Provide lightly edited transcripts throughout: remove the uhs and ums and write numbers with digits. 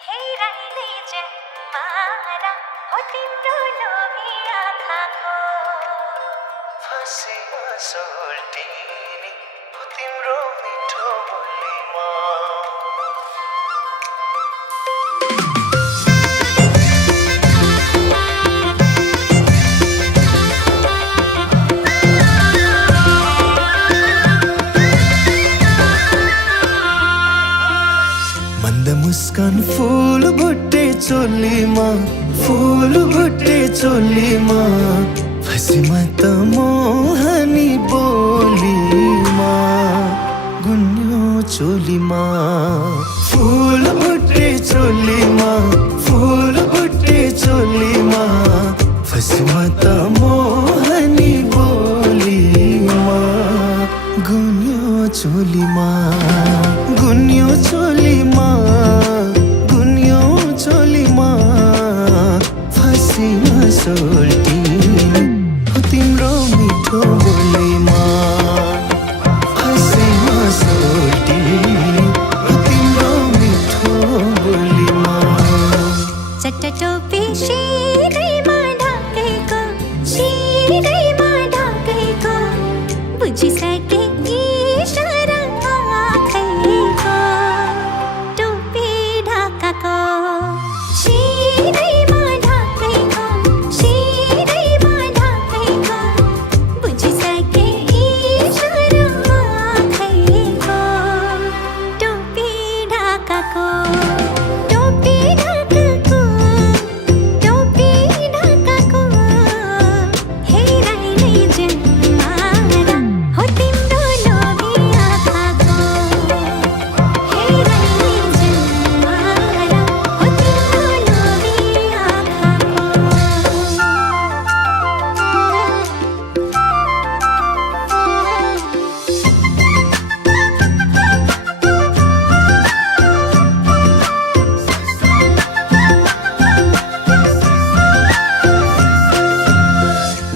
हेराइँदै जन्मारा हो तिम्रो लोभी आँखाको फाँसीमा सोल्टिने हो तिम्रो मिठो बोलीमा मंद मुस्कान फूल भुट्टे चोलीमा फूल भुट्टे चोलीमा फसी म त मोहनी बोलीमा गुन्यो चोलीमा फूल भुट्टे चोलीमा फूल भुट्टे चोलीमा फसी म त मोहनी बोलीमा गुन्यो चोलीमा गुन्यो चोलीमा गुन्यो चोलीमा फाँसीमा सोल्टिने हो तिम्रो मिठो बोलीमा फाँसीमा सोल्टिने हो तिम्रो मिठो बोलीमा चट्ट टोपी शिरैमा ढाकेको शिरैमा ढाकेको बुझिसके इशारा आँखैको टोपी ढाकाको शिरैमा ढाकेको शिरैमा ढाकेको बुझिसके इशारा आँखैको टोपी ढाकाको टोपी ढाकाको टोपी ढाकाको हेराइँदै जन्मारा हो तिम्रो लोभी आँखाको हेराइँदै जन्मारा हो तिम्रो लोभी आँखाको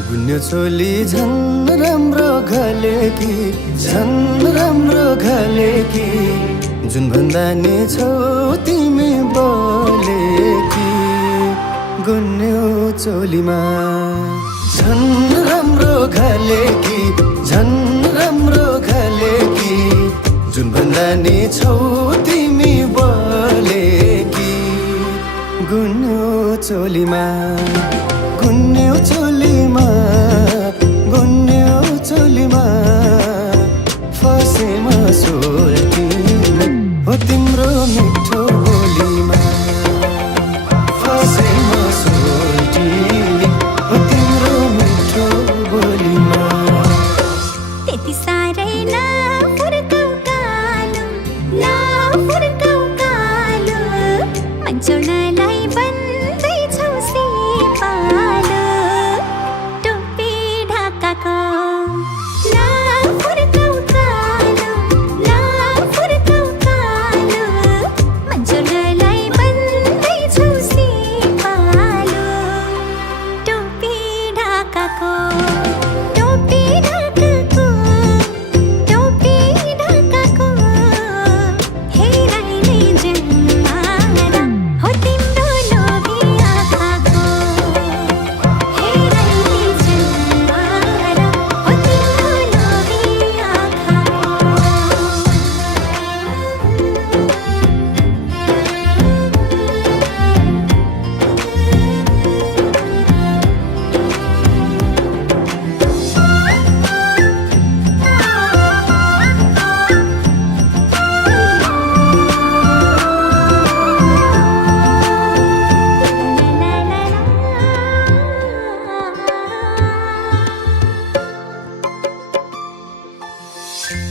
गुन्यो चोली झन् राम्रो घलेकी झन् राम्रो घलेकी जुन भन्दा नि छौ तिमी बोलेकी गुन्यो चोलीमा झन् राम्रो घलेकी झन् राम्रो घलेकी जुन भन्दा नि छौ तिमी बोलेकी गुन्यो चोलीमा गुन्यो चोलीमा गुन्यो चोलीमा फसेमा सोल्टिने हो तिम्रो मिठो बोलीमा फसेमा सोल्टिने हो तिम्रो मिठो बोलीमा त्यति साह्रै नफुर्काउ कालो नफुर्काउ कालो मन्चौलालाई बन्दैछौ सिपालो टोपी ढाकाको नफुर्काउ कालो नफुर्काउ कालो मन्चौलालाई बन्दैछौ सिपालो टोपी ढाकाको टोपी ढाकाको टोपी ढाकाको हेराइँदै जन्मारा हो तिम्रो लोभी आँखाको हेराइँदै जन्मारा हो तिम्रो लोभी आँखाको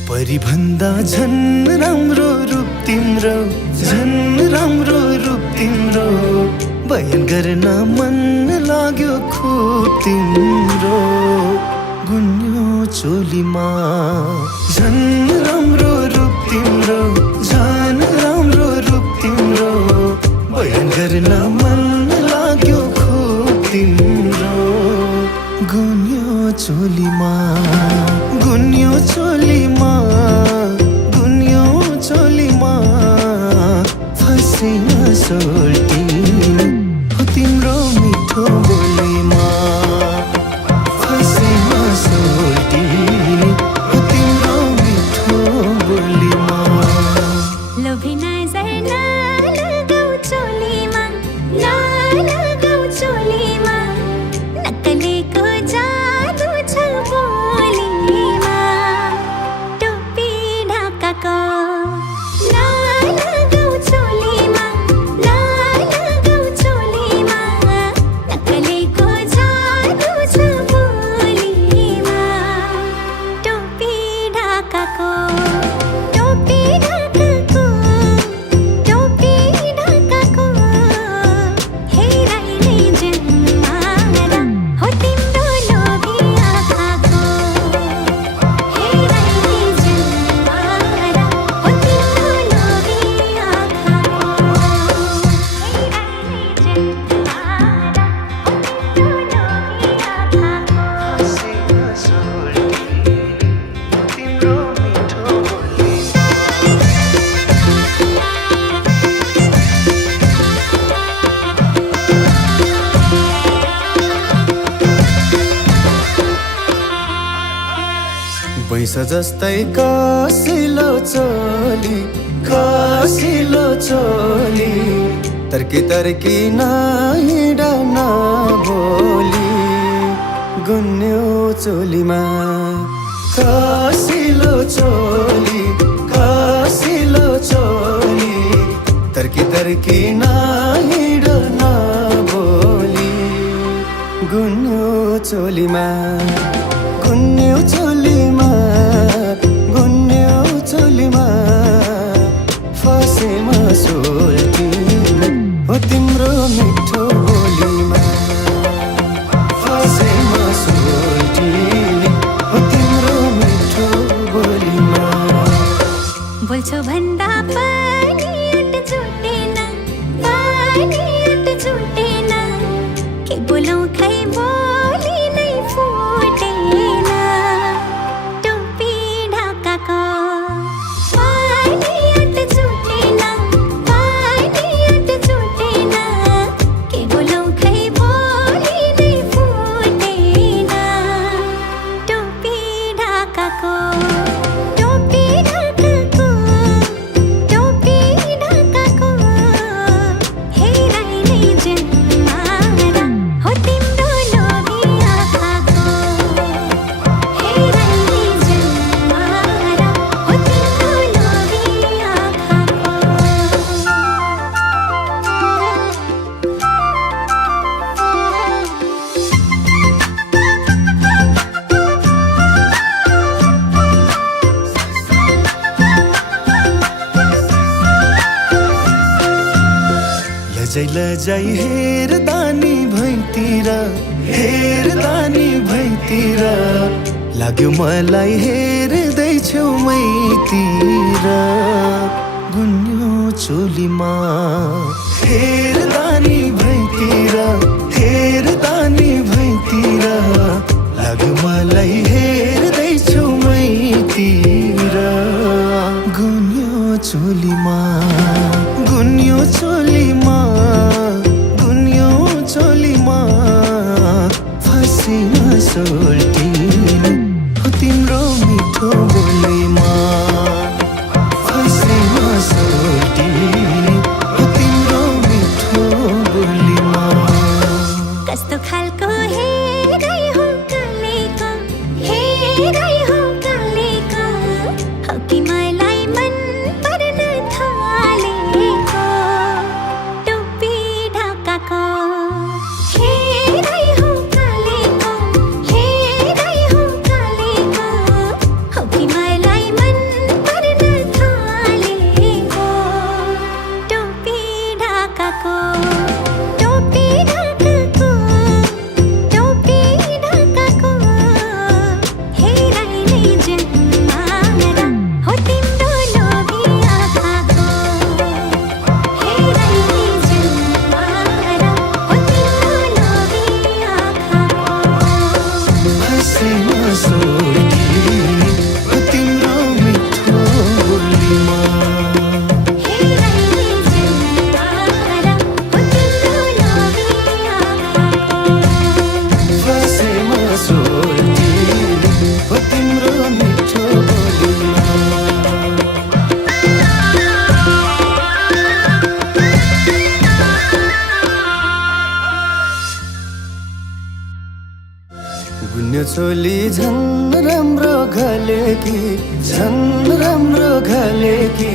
परिभन्दा झन् राम्रो रूप तिम्रो झन् राम्रो रूप तिम्रो बयान गर्न मन लाग्यो खुब तिम्रो गुन्यो चोलीमा झन् राम्रो रूप तिम्रो झन् राम्रो रूप तिम्रो बयान गर्न मन लाग्यो खुब तिम्रो गुन्यो चोलीमा गुन्यो चोलीमा गुन्यो चोलीमा फसेमा सो पैसा जस्तै कसिलो चोली कसिलो चोली तर्की तर्की नहिँड नबोली गुन्यो चोलीमा कसिलो चोली कसिलो चोली तर्की तर्की नहिँड नबोली गुन्यो चोलीमा गुन्यो चोलीमा गुन्यो चोलीमा फसेमा सोल्टिन हो तिम्रो मिठो बोलीमा फसेमा सोल्टिन हो तिम्रो मिठो बोलीमा बोल्छौ भन्दा पनि अट छुटेन पनि अट छुटेन के बोलौँ खै बोली नै फुटेन टोपी ढाकाको पनि अट छुटेन पनि अट छुटेन के बोलौँ खै बोली नै फुटेन टोपी ढाकाको टोपी ढाकाको टोपी ढाकाको हेराइ नै जन्मारा हो तिम्रो लोभी आँखाको हेराइ नै जन्मारा हो तिम्रो लोभी आँखाको लजाई लजाई हेर्दानी भैतिर लाग्यो मलाई हेर्दैछौ मैतिर गुन्यो चोलीमा हेर्दानी भैतिर लाग्यो मलाई हेर्दैछौ मैतिर गुन्यो चोलीमा गुन्यो चोलीमा गुन्यो चोलीमा फसेमा सोल्टिन हो तिम्रो मिठो बोलीमा फसेमा सोल्टिन हो तिम्रो मिठो बोलीमा कस्तो खालको हेराइ हो कालेको हेराइ हो कालेको हो कि मलाई मन पर्न थालेको टोपी ढाकाको हेराइ हो कालेको हेराइ हो कालेको हो कि मलाई मन पर्न थालेको टोपी ढाकाको टोपी ढाकाको टोपी ढाकाको हेराइ नै जन्मारा हो तिम्रो लोभी आँखाको हेराइ नै जन्मारा हो तिम्रो लोभी आँखाको फसेमा सोल्टिन हो तिम्रो मिठो बोलीमा हेराइ नै जन्मारा हो तिम्रो लोभी आँखाको फसेमा सोल्टिन हो तिम्रो मिठो बोलीमा गुन्यो चोली झन् राम्रो घलेकी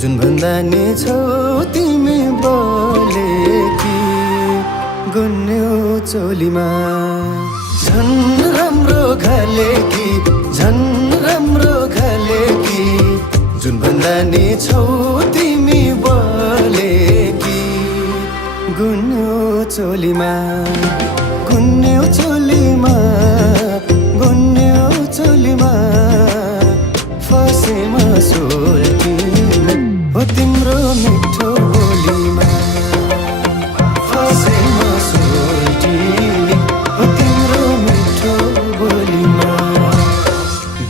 जुन भन्दा नि छौ तिमी बोलेकी गुन्यो चोलीमा झन् राम्रो घलेकी जुन भन्दा नि छौ तिमी बोलेकी गुन्यो चोलीमा गुन्यो चोलीमा गुन्यो चोलीमा फसेमा सोल्टिन हो तिम्रो मिठो बोलीमा फसेमा सोल्टिन हो तिम्रो मिठो बोलीमा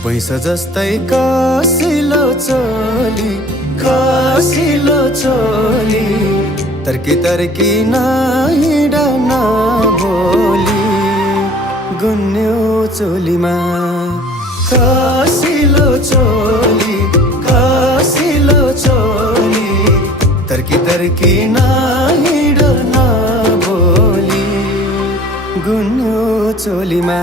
पैसा जस्तै कसिलो चोली तर्की तर्की नहिँड नबोली गुन्यो चोलीमा कसिलो चोली तर्की तर्की नहिँड नबोली गुन्यो चोलीमा